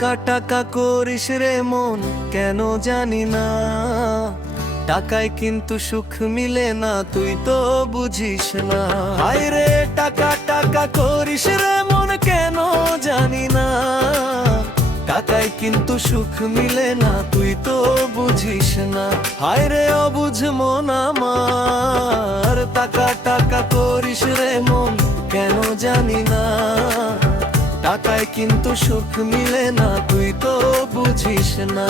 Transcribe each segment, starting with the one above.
টাকা টাকা করিস রে মন কেন জানি না, টাকায় কিন্তু সুখ মিলে না তুই তো বুঝিস না। হায় রে টাকা টাকা করিস রে মন কেন জানি না, টাকায় কিন্তু সুখ মিলে না তুই তো বুঝিস না। হায় রে অবুঝ মন আমার, টাকা টাকা করিস রে মন কেন জানি না, টাকায় কিন্তু সুখ মিলে না তুই তো বুঝিস না।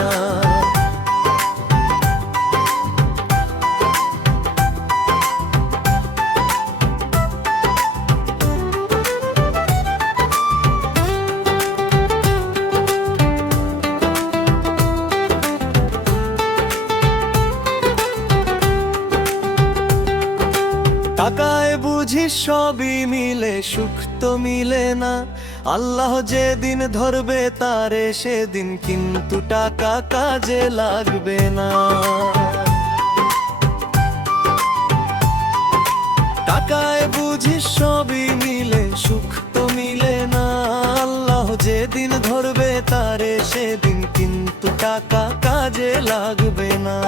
টাকায় বুঝিস সবই মিলে সুখ তো মিলে না, আল্লাহ যেদিন ধরবে তারে সেদিন কিন্তু টাকা কাজে লাগবে না। টাকায় বুঝিস সবই মিলে সুখ তো মিলে না, আল্লাহ যেদিন ধরবে তারে সেদিন কিন্তু টাকা কাজে লাগবে না।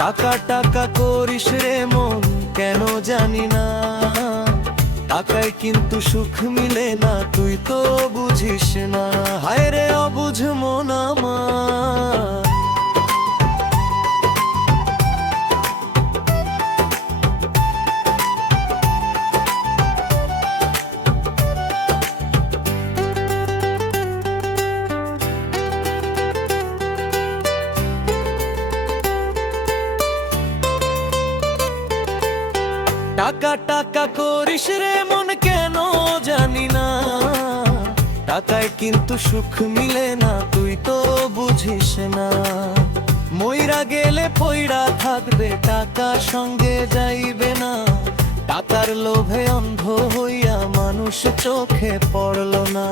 টাকা টাকা করিস রে মন কেন জানি না, টাকায় কিন্তু সুখ মিলে না তুই তো বুঝিস না। হায় রে অবুঝ মন আমার, টাকা টাকা করিস রে মন কেন জানি না, টাকায় কিন্তু সুখ মিলে না তুই তো বুঝিস না। মইরা গেলে পইড়া থাকবে টাকা সঙ্গে যাইবে না, টাকার লোভে অন্ধ হইয়া মানুষ চোখে পড়ল না।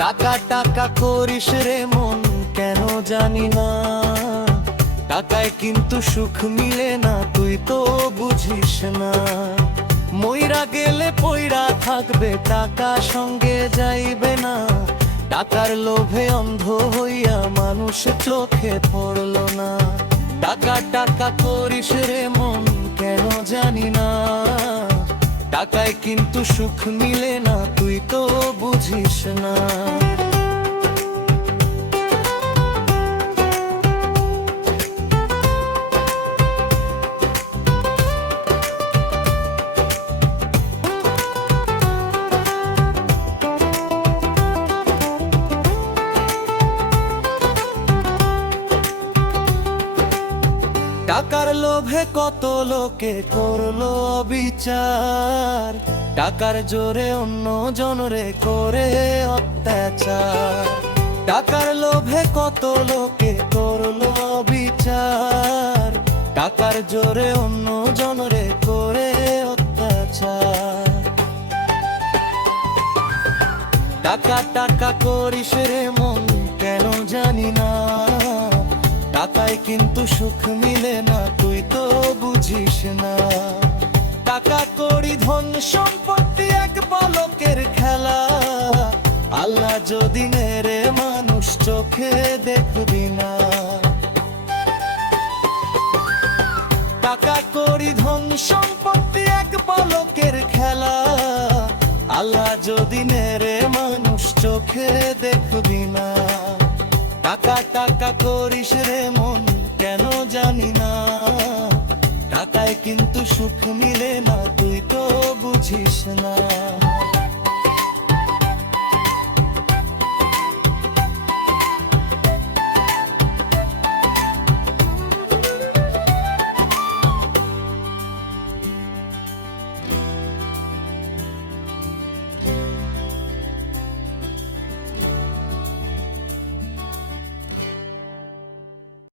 টাকা টাকা করিস রে মন কেন জানি না, টাকায় কিন্তু সুখ মিলে না তুই তো বুঝিস না। মইরা গেলে পইরা থাকবে টাকা সঙ্গে যাইবে না, টাকার লোভে অন্ধ হইয়া মানুষ চোখে পড়ল না। টাকা টাকা করিস রে মন কেন জানি না, টাকায় কিন্তু সুখ মিলে না তুই তো বুঝিস না। টাকার লোভে কত লোকে করলো বিচার, টাকার জোরে অন্য জনরে করে অত্যাচার। টাকার লোভে কত লোকে করলো বিচার, টাকার জোরে অন্য জনরে করে অত্যাচার। টাকা টাকা করিস রে মন কেন জানি না, টাকায় কিন্তু সুখ মিলে না তুই তো বুঝিস না। টাকা করি ধন সম্পত্তি এক পলকের খেলা, আল্লাহ যদি নেরে মানুষ চোখে দেখবি না। টাকা করি ধন সম্পত্তি এক পলকের খেলা, আল্লাহ যদি নেরে মানুষ চোখে দেখবি না। টাকা টাকা করিস রে মন কেন জানি না, টাকায় কিন্তু সুখ মিলে না তুই তো বুঝিস না।